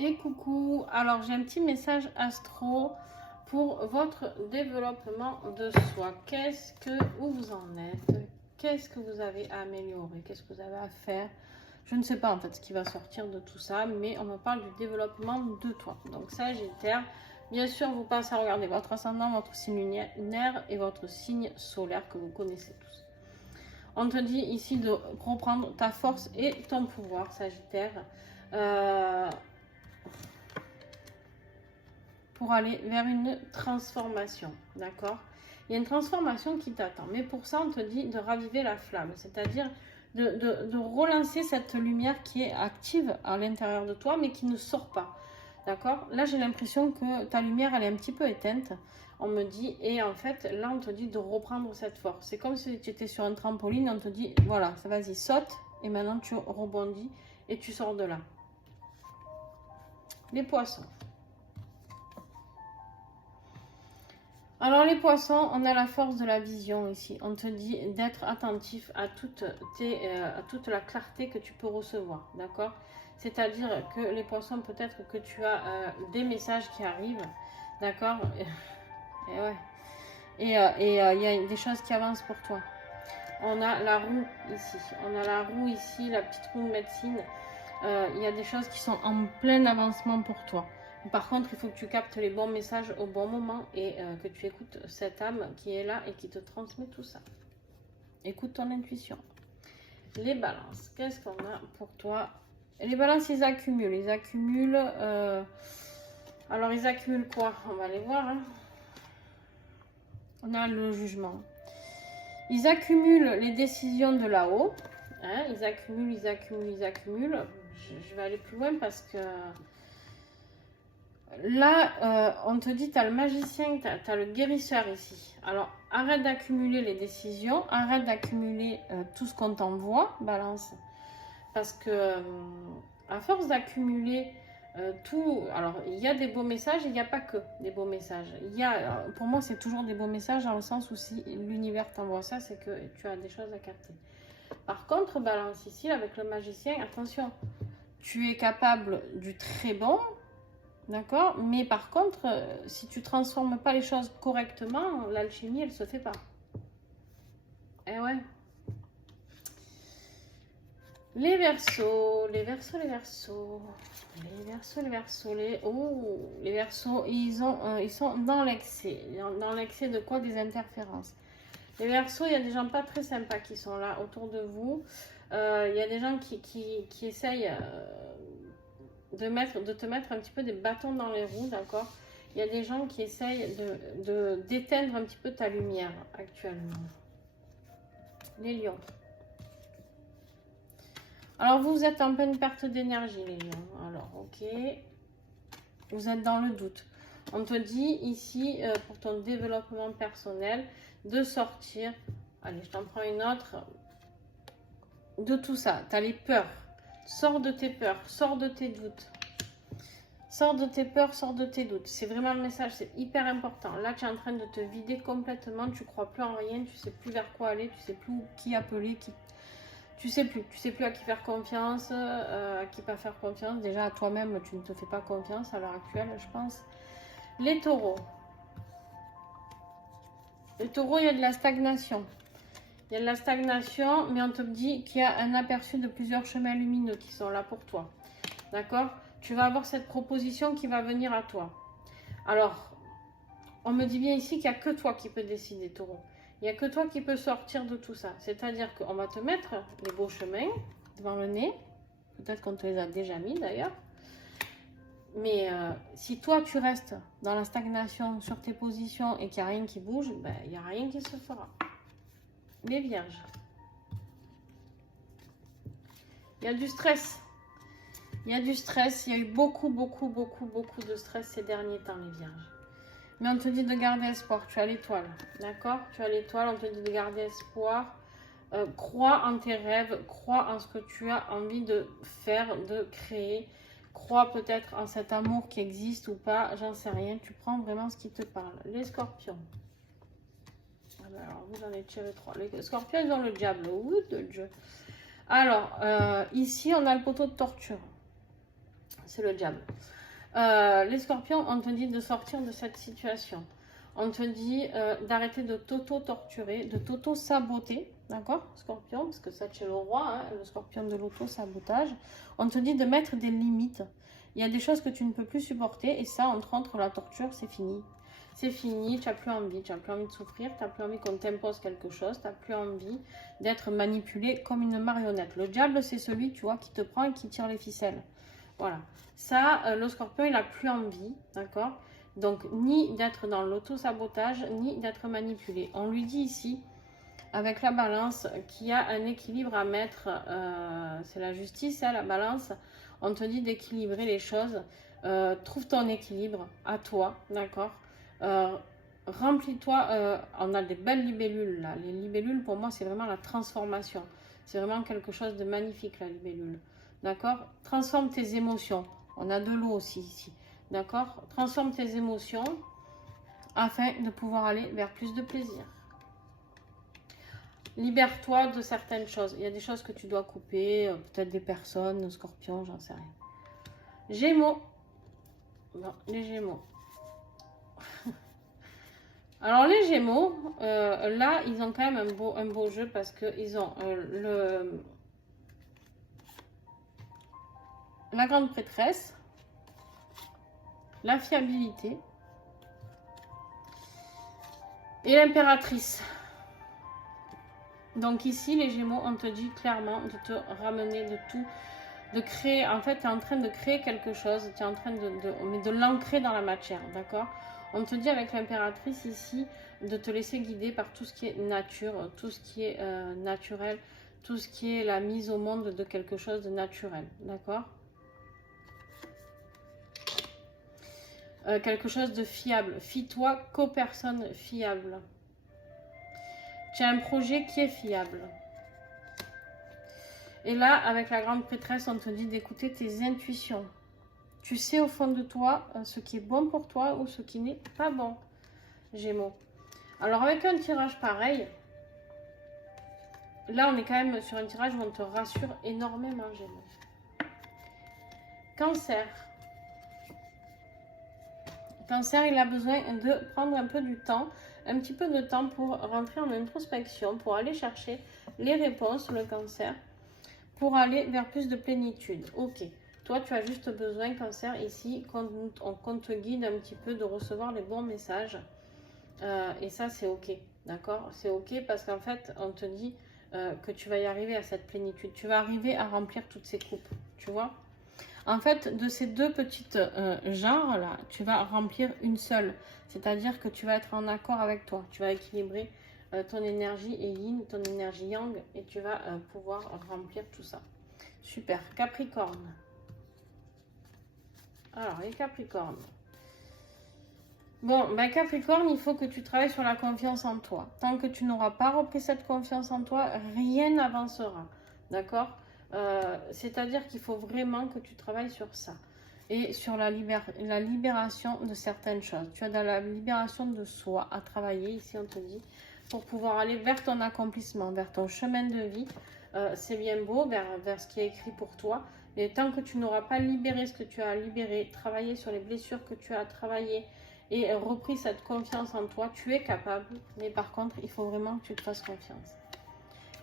Et coucou, alors j'ai un petit message astro pour votre développement de soi. Où vous en êtes? Qu'est-ce que vous avez à améliorer? Qu'est-ce que vous avez à faire? Je ne sais pas en fait ce qui va sortir de tout ça, mais on me parle du développement de toi. Donc Sagittaire, bien sûr vous passez à regarder votre ascendant, votre signe lunaire et votre signe solaire que vous connaissez tous. On te dit ici de reprendre ta force et ton pouvoir, Sagittaire. Pour aller vers une transformation, d'accord? Il y a une transformation qui t'attend, mais pour ça, on te dit de raviver la flamme, c'est-à-dire de relancer cette lumière qui est active à l'intérieur de toi, mais qui ne sort pas, d'accord? Là, j'ai l'impression que ta lumière, elle est un petit peu éteinte, on me dit, et en fait, là, on te dit de reprendre cette force. C'est comme si tu étais sur un trampoline, on te dit, voilà, vas-y, saute, et maintenant, tu rebondis, et tu sors de là. Les poissons. Alors les poissons, on a la force de la vision ici. On te dit d'être attentif à toute la clarté que tu peux recevoir, d'accord? C'est-à-dire que les poissons, peut-être que tu as des messages qui arrivent, d'accord? Et ouais. Et il y a des choses qui avancent pour toi. On a la roue ici. On a la roue ici, la petite roue de médecine. Il y a des choses qui sont en plein avancement pour toi. Par contre, il faut que tu captes les bons messages au bon moment et que tu écoutes cette âme qui est là et qui te transmet tout ça. Écoute ton intuition. Les balances, qu'est-ce qu'on a pour toi? Les balances, ils accumulent. Ils accumulent. Alors, ils accumulent quoi? On va aller voir. Hein. On a le jugement. Ils accumulent les décisions de là-haut. Hein. Ils accumulent, ils accumulent, ils accumulent. Je vais aller plus loin parce que là, on te dit, tu as le magicien, tu as le guérisseur ici. Alors, arrête d'accumuler les décisions, arrête d'accumuler tout ce qu'on t'envoie, balance. Parce que, à force d'accumuler tout... Alors, il y a des beaux messages, il n'y a pas que des beaux messages. Pour moi, c'est toujours des beaux messages dans le sens où si l'univers t'envoie ça, c'est que tu as des choses à capter. Par contre, balance ici, avec le magicien, attention, tu es capable du très bon, d'accord? Mais par contre, si tu ne transformes pas les choses correctement, l'alchimie, elle ne se fait pas. Eh ouais. Les Verseaux, les Verseaux, les Verseaux. Les Verseaux, les Verseaux, les Verseaux, ils sont dans l'excès. Dans l'excès de quoi? Des interférences. Les Verseaux, il y a des gens pas très sympas qui sont là autour de vous. Il y a des gens qui essayent de te mettre un petit peu des bâtons dans les roues, d'accord? Il y a des gens qui essayent d'éteindre un petit peu ta lumière actuellement. Les lions. Alors, vous êtes en pleine perte d'énergie, les lions. Alors, ok. Vous êtes dans le doute. On te dit ici, pour ton développement personnel, de sortir. Allez, je t'en prends une autre. De tout ça. Tu as les peurs. Sors de tes peurs. Sors de tes doutes. Sors de tes peurs, sors de tes doutes. C'est vraiment le message, c'est hyper important. Là, tu es en train de te vider complètement. Tu ne crois plus en rien. Tu ne sais plus vers quoi aller. Tu ne sais plus qui appeler. Tu sais plus à qui faire confiance, à qui pas faire confiance. Déjà, à toi-même, tu ne te fais pas confiance à l'heure actuelle, je pense. Les taureaux. Les taureaux, il y a de la stagnation. Il y a de la stagnation, mais on te dit qu'il y a un aperçu de plusieurs chemins lumineux qui sont là pour toi. D'accord? Tu vas avoir cette proposition qui va venir à toi. Alors, on me dit bien ici qu'il n'y a que toi qui peux décider, taureau. Il n'y a que toi qui peux sortir de tout ça. C'est-à-dire qu'on va te mettre les beaux chemins devant le nez. Peut-être qu'on te les a déjà mis d'ailleurs. Mais si toi tu restes dans la stagnation sur tes positions et qu'il n'y a rien qui bouge, ben, il n'y a rien qui se fera. Les vierges. Il y a du stress. Il y a du stress. Il y a eu beaucoup de stress ces derniers temps, les vierges. Mais on te dit de garder espoir. Tu as l'étoile. D'accord? Tu as l'étoile. On te dit de garder espoir. Crois en tes rêves. Crois en ce que tu as envie de faire, de créer. Crois peut-être en cet amour qui existe ou pas. J'en sais rien. Tu prends vraiment ce qui te parle. Les scorpions. Alors, vous en avez tiré 3. Les scorpions, ils ont le diable. Oui, de Dieu. Alors, ici, on a le poteau de torture. C'est le diable. Les scorpions, on te dit de sortir de cette situation. On te dit d'arrêter de t'auto-torturer, de t'auto-saboter. D'accord, scorpion? Parce que ça, c'est le roi, hein, le scorpion de l'auto-sabotage. On te dit de mettre des limites. Il y a des choses que tu ne peux plus supporter. Et ça, entre autres, la torture, c'est fini. C'est fini, tu n'as plus envie. Tu n'as plus envie de souffrir. Tu n'as plus envie qu'on t'impose quelque chose. Tu n'as plus envie d'être manipulé comme une marionnette. Le diable, c'est celui, tu vois, qui te prend et qui tire les ficelles. Voilà. Ça, le scorpion, il n'a plus envie, d'accord? Donc, ni d'être dans l'auto-sabotage, ni d'être manipulé. On lui dit ici, avec la balance, qu'il y a un équilibre à mettre. C'est la justice, hein, la balance. On te dit d'équilibrer les choses. Trouve ton équilibre à toi, d'accord? Remplis-toi. On a des belles libellules, là. Les libellules, pour moi, c'est vraiment la transformation. C'est vraiment quelque chose de magnifique, la libellule. D'accord? Transforme tes émotions. On a de l'eau aussi ici. D'accord? Transforme tes émotions afin de pouvoir aller vers plus de plaisir. Libère-toi de certaines choses. Il y a des choses que tu dois couper, peut-être des personnes, scorpions, j'en sais rien. Gémeaux. Non, les Gémeaux. Alors les Gémeaux, là, ils ont quand même un beau jeu parce qu'ils ont la grande prêtresse, la fiabilité et l'impératrice. Donc ici, les Gémeaux, on te dit clairement de te ramener de tout, de créer, en fait, tu es en train de créer quelque chose, tu es en train de l'ancrer dans la matière, d'accord? On te dit avec l'impératrice ici, de te laisser guider par tout ce qui est nature, tout ce qui est naturel, tout ce qui est la mise au monde de quelque chose de naturel, d'accord? Quelque chose de fiable. Fie-toi qu'aux personnes fiables. Tu as un projet qui est fiable. Et là, avec la grande prêtresse, on te dit d'écouter tes intuitions. Tu sais au fond de toi ce qui est bon pour toi ou ce qui n'est pas bon, Gémeaux. Alors avec un tirage pareil, là on est quand même sur un tirage où on te rassure énormément, Gémeaux. Cancer. Cancer, il a besoin de prendre un peu du temps, un petit peu de temps pour rentrer en introspection, pour aller chercher les réponses, le cancer, pour aller vers plus de plénitude. Ok, toi tu as juste besoin, cancer, ici, qu'on te guide un petit peu, de recevoir les bons messages. Et ça c'est ok, d'accord? C'est ok parce qu'en fait, on te dit que tu vas y arriver à cette plénitude. Tu vas arriver à remplir toutes ces coupes, tu vois? En fait, de ces deux petites genres là, tu vas remplir une seule. C'est-à-dire que tu vas être en accord avec toi. Tu vas équilibrer ton énergie yin, ton énergie yang, et tu vas pouvoir remplir tout ça. Super. Capricorne. Alors, les Capricornes. Bon, ben Capricorne, il faut que tu travailles sur la confiance en toi. Tant que tu n'auras pas repris cette confiance en toi, rien n'avancera. D'accord? C'est-à-dire qu'il faut vraiment que tu travailles sur ça. Et sur la libération de certaines choses. Tu as dans la libération de soi à travailler, ici on te dit, pour pouvoir aller vers ton accomplissement, vers ton chemin de vie. C'est bien beau, vers ce qui est écrit pour toi. Mais tant que tu n'auras pas libéré ce que tu as libéré, travaillé sur les blessures que tu as travaillées, et repris cette confiance en toi, tu es capable. Mais par contre, il faut vraiment que tu te fasses confiance.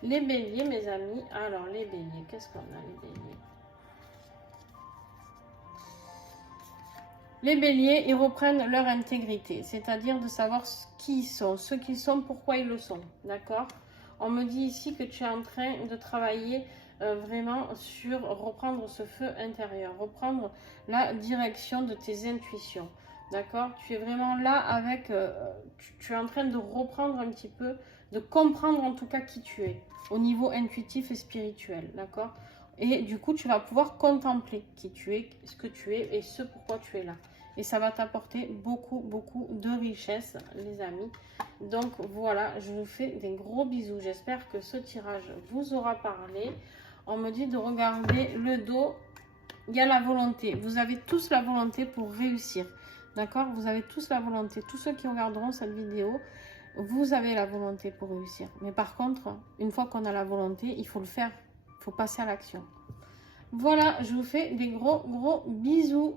Les béliers, mes amis. Alors, les béliers, qu'est-ce qu'on a, les béliers? Les béliers, ils reprennent leur intégrité, c'est-à-dire de savoir qui ils sont, ce qu'ils sont, pourquoi ils le sont, d'accord? On me dit ici que tu es en train de travailler vraiment sur reprendre ce feu intérieur, reprendre la direction de tes intuitions, d'accord? Tu es vraiment là avec, tu es en train de reprendre un petit peu, de comprendre en tout cas qui tu es, au niveau intuitif et spirituel, d'accord? Et du coup, tu vas pouvoir contempler qui tu es, ce que tu es et ce pourquoi tu es là. Et ça va t'apporter beaucoup, beaucoup de richesse, les amis. Donc voilà, je vous fais des gros bisous. J'espère que ce tirage vous aura parlé. On me dit de regarder le dos. Il y a la volonté. Vous avez tous la volonté pour réussir. D'accord? Vous avez tous la volonté. Tous ceux qui regarderont cette vidéo, vous avez la volonté pour réussir. Mais par contre, une fois qu'on a la volonté, il faut le faire. Il faut passer à l'action. Voilà, je vous fais des gros bisous.